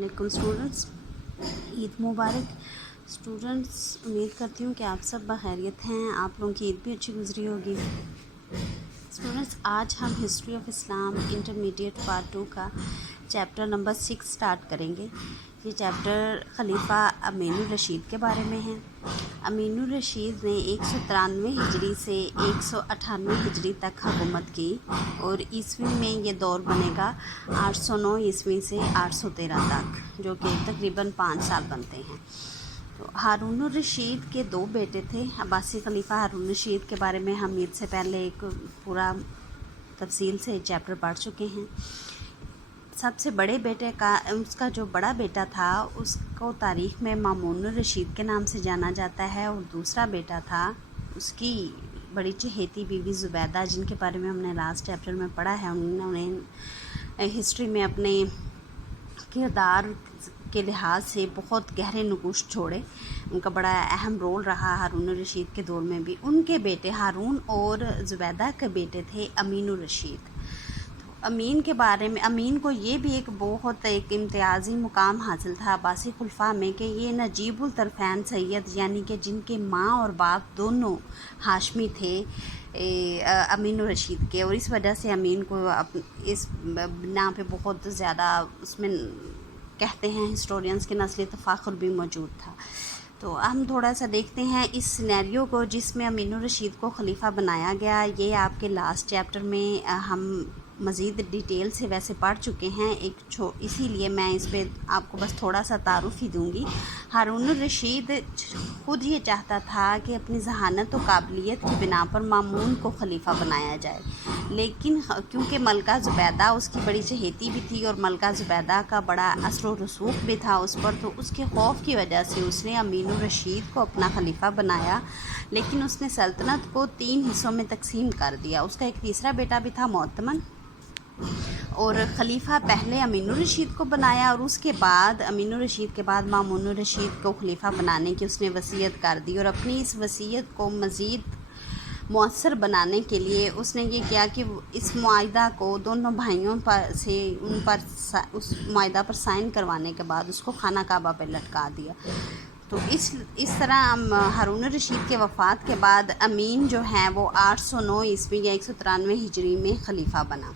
वालेकुम स्टूडेंट्स, ईद मुबारक। स्टूडेंट्स, उम्मीद करती हूँ कि आप सब बखैरियत हैं, आप लोगों की ईद भी अच्छी गुजरी होगी। स्टूडेंट्स, आज हम history of Islam intermediate part 2 का चैप्टर नंबर 6 स्टार्ट करेंगे। ये चैप्टर खलीफा अमीनुर रशीद के बारे में है। अमीनुर रशीद ने 193 हिजरी से 198 हिजरी तक हुकूमत की और ईस्वी में ये दौर बनेगा 809 ईस्वी से 813 तक, जो कि तकरीबन 5 साल बनते हैं। तो हारून रशीद के 2 बेटे थे। अब्बासी खलीफा हारून रशीद के बारे में हम ईद से पहले एक पूरा तफसील से चैप्टर पढ़ चुके हैं। सबसे बड़े बेटे का उसका जो बड़ा बेटा था उसको तारीख़ में मामून रशीद के नाम से जाना जाता है, और दूसरा बेटा था उसकी बड़ी चहेती बीवी ज़ुबैदा, जिनके बारे में हमने लास्ट चैप्टर में पढ़ा है। उन्होंने हिस्ट्री में अपने किरदार के लिहाज से बहुत गहरे नकुश छोड़े। उनका बड़ा अहम रोल रहा हारून रशीद के दौर में भी। उनके बेटे हारून और ज़ुबैदा के बेटे थे अमीनुर रशीद। अमीन के बारे में, अमीन को ये भी एक इम्तियाज़ी मुकाम हासिल था अब्बासी खुलफा में कि ये नजीबुल तरफ़ैन सैयद, यानी कि जिनके माँ और बाप दोनों हाशमी थे अमीनुर रशीद के, और इस वजह से अमीन को इस बिना पे बहुत ज़्यादा उसमें कहते हैं हिस्टोरियंस के नस्ली तफ़ाखुर भी मौजूद था। तो हम थोड़ा सा देखते हैं इस सिनेरियो को जिसमें अमीनुर रशीद को खलीफा बनाया गया। ये आपके लास्ट चैप्टर में हम मज़ीद डिटेल से वैसे पढ़ चुके हैं, इसीलिए मैं इस पे आपको बस थोड़ा सा तारुफ ही दूंगी। हारून रशीद खुद ये चाहता था कि अपनी जहानत और काबिलियत की बिना पर मामून को खलीफा बनाया जाए, लेकिन क्योंकि मलका ज़ुबैदा उसकी बड़ी चहेती भी थी और मलका ज़ुबैदा का बड़ा असर व रसूख भी था उस पर, तो उसके खौफ की वजह से उसने अमीनुर रशीद को अपना खलीफा बनाया, लेकिन उसने सल्तनत को 3 हिस्सों में तकसीम कर दिया। उसका एक तीसरा बेटा भी था मोहतमन, और ख़लीफ़ा पहले अमीनुर रशीद को बनाया और उसके बाद अमीनुर रशीद के बाद मामून रशीद को खलीफा बनाने की उसने वसीयत कर दी। और अपनी इस वसीयत को मज़ीद मौसर बनाने के लिए उसने ये किया कि इस मुआहिदा को दोनों भाइयों पर से उस मुआहिदा पर साइन करवाने के बाद उसको खाना काबा पर लटका दिया। तो इस तरह हारून रशीद के वफ़ात के बाद अमीन जो है वो 809 ईस्वी या 193 हिजरी में खलीफा बना।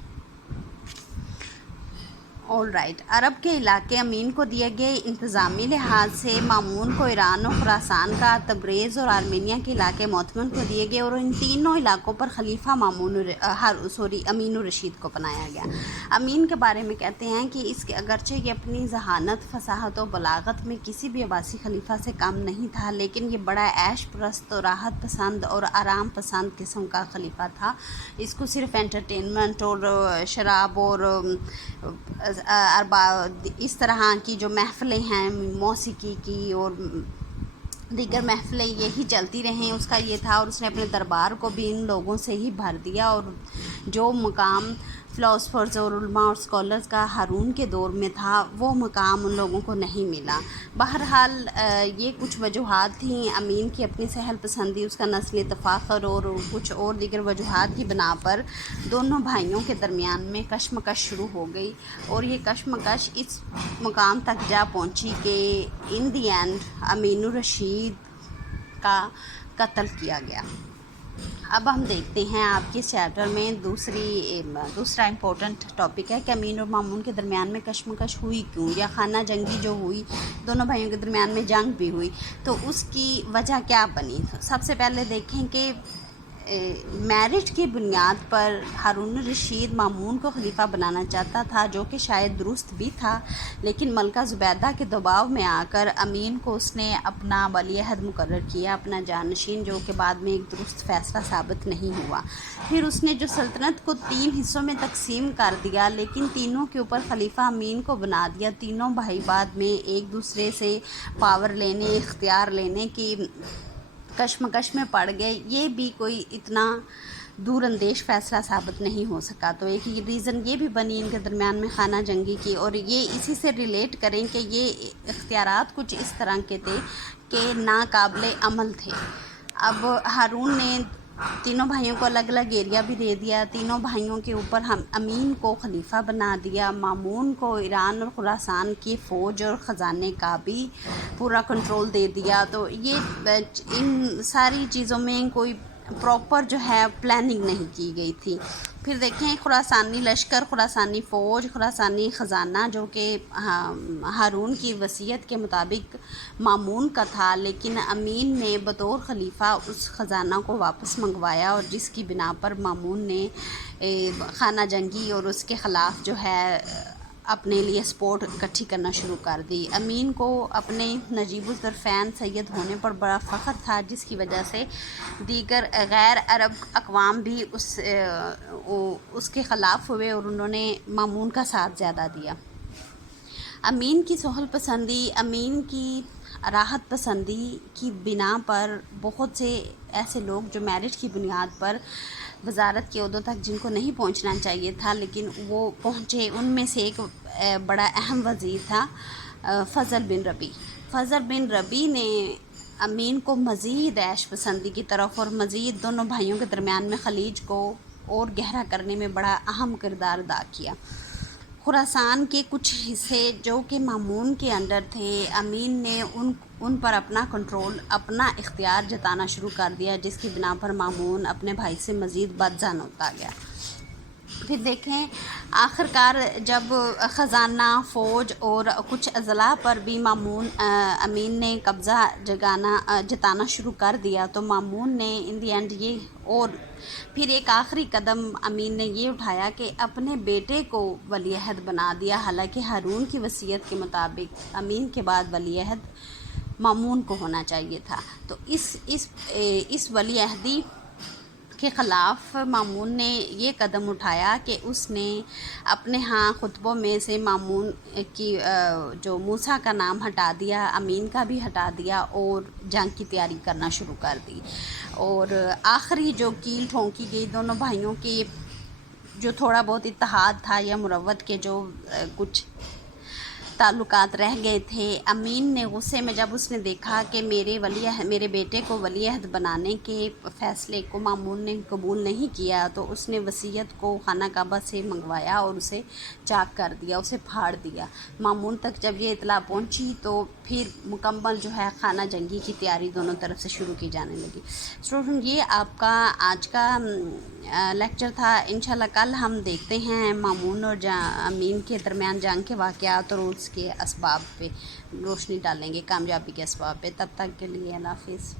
ऑल राइट, अरब के इलाके अमीन को दिए गए इंतज़ामी लिहाज से मामून को ईरान और खुरासान का, तब्रेज़ और आर्मेनिया के इलाके मोहतमन को दिए गए, और इन तीनों इलाकों पर खलीफा अमीनुर रशीद को बनाया गया। अमीन के बारे में कहते हैं कि इसके अगरचे ये अपनी जहानत, फसाहत और बलागत में किसी भी अब्बासी खलीफा से कम नहीं था, लेकिन ये बड़ा ऐश परस्त और राहत पसंद और आराम पसंद किस्म का खलीफा था। इसको सिर्फ एंटरटेनमेंट और शराब और इस तरह की जो महफ़िलें हैं मौसीकी की और दीगर महफ़िलें यही चलती रहें, उसका ये था। और उसने अपने दरबार को भी इन लोगों से ही भर दिया, और जो मुकाम फ़िलासफ़र्स और उलमा और स्कॉलर्स का हारून के दौर में था वो मुकाम उन लोगों को नहीं मिला। बहरहाल ये कुछ वजूहात थीं अमीन की अपनी सहल पसंदी, उसका नस्ली तफ़ाखुर और कुछ और दीगर वजूहात की बिना पर दोनों भाइयों के दरमियान में कशमकश शुरू हो गई, और ये कशमकश इस मुकाम तक जा पहुंची कि इन दी एंड अमीनुर रशीद का कत्ल किया गया। अब हम देखते हैं आपके इस चैप्टर में दूसरा इम्पोर्टेंट टॉपिक है कि अमीन और मामून के दरमियान में कशमकश हुई क्यों, या खाना जंगी जो हुई, दोनों भाइयों के दरमियान में जंग भी हुई, तो उसकी वजह क्या बनी। सबसे पहले देखें कि मैरिज की बुनियाद पर हारून रशीद मामून को खलीफा बनाना चाहता था, जो कि शायद दुरुस्त भी था, लेकिन मलका ज़ुबैदा के दबाव में आकर अमीन को उसने अपना वली-ए-अहद मुकर्रर किया, अपना जानशीन, जो कि बाद में एक दुरुस्त फ़ैसला साबित नहीं हुआ। फिर उसने जो सल्तनत को 3 हिस्सों में तकसीम कर दिया, लेकिन तीनों के ऊपर खलीफा अमीन को बना दिया। तीनों भाई बाद में एक दूसरे से पावर लेने, इख्तियार लेने की कशमकश में पड़ गए। ये भी कोई इतना दूर अंदेश फ़ैसला साबित नहीं हो सका। तो एक रीज़न ये भी बनी इनके दरमियान में खाना जंगी की, और ये इसी से रिलेट करें कि ये इख्तियारात कुछ इस तरह के थे कि नाकाबिले अमल थे। अब हारून ने तीनों भाइयों को अलग अलग एरिया भी दे दिया। तीनों भाइयों के ऊपर हम अमीन को खलीफा बना दिया। मामून को ईरान और खुरासान की फ़ौज और ख़जाने का भी पूरा कंट्रोल दे दिया। तो ये इन सारी चीज़ों में कोई प्रॉपर जो है प्लानिंग नहीं की गई थी। फिर देखें खुरासानी लश्कर, खुरासानी फ़ौज, खुरासानी ख़जाना जो कि हारून की वसीयत के मुताबिक मामून का था, लेकिन अमीन ने बतौर खलीफा उस ख़जाना को वापस मंगवाया, और जिसकी बिना पर मामून ने खाना जंगी और उसके ख़िलाफ़ जो है अपने लिए सपोर्ट इकट्ठी करना शुरू कर दी। अमीन को अपने नजीबुल तरफ़ैन सैयद होने पर बड़ा फ़ख्र था, जिसकी वजह से दीगर गैर अरब अक़वाम भी उसके ख़िलाफ़ हुए और उन्होंने मामून का साथ ज़्यादा दिया। अमीन की सहल पसंदी, अमीन की राहत पसंदी की बिना पर बहुत से ऐसे लोग जो मेरिट की बुनियाद पर वजारत के ओहदों तक जिनको नहीं पहुंचना चाहिए था लेकिन वो पहुंचे, उनमें से एक बड़ा अहम वज़ीर था फ़ज़ल बिन रबी। फ़ज़ल बिन रबी ने अमीन को मज़ीद ऐश पसंदी की तरफ और मज़ीद दोनों भाइयों के दरमियान में खलीज को और गहरा करने में बड़ा अहम किरदार अदा किया। खुरासान के कुछ हिस्से जो कि मामून के अंडर थे, अमीन ने उन पर अपना कंट्रोल, अपना इख्तियार जताना शुरू कर दिया, जिसकी बिना पर मामून अपने भाई से मज़ीद बदज़न होता गया। फिर देखें आखिरकार जब ख़जाना, फ़ौज और कुछ अज़ला पर भी अमीन ने कब्ज़ा जताना शुरू कर दिया, तो मामून ने इन दी एंड ये और फिर एक आखिरी कदम अमीन ने ये उठाया कि अपने बेटे को वलीअहद बना दिया। हालांकि हारून की वसीयत के मुताबिक अमीन के बाद वलीअहद मामून को होना चाहिए था। तो इस वलीअहदी के ख़िलाफ़ मामून ने ये कदम उठाया कि उसने अपने खुतबों में से मामून की जो मूसा का नाम हटा दिया, अमीन का भी हटा दिया और जंग की तैयारी करना शुरू कर दी। और आखिरी जो कील ठोंकी गई दोनों भाइयों की, जो थोड़ा बहुत इत्तेहाद था या मुरव्वत के जो कुछ ताल्लुकात रह गए थे, अमीन ने गुस्से में जब उसने देखा कि मेरे बेटे को वलीअहद बनाने के फ़ैसले को मामून ने कबूल नहीं किया, तो उसने वसीयत को खाना काबा से मंगवाया और उसे चाक कर दिया, उसे फाड़ दिया। मामून तक जब ये इतला पहुंची तो फिर मुकम्मल जो है खाना जंगी की तैयारी दोनों तरफ से शुरू की जाने लगी। स्टूडेंट, ये आपका आज का लेक्चर था। इंशाल्लाह कल हम देखते हैं मामून और अमीन के दरमियान जंग के वाक़यात और उसके असबाब पे रोशनी डालेंगे, कामयाबी के असबाब पे। तब तक के लिए अल्लाह हाफ़िज़।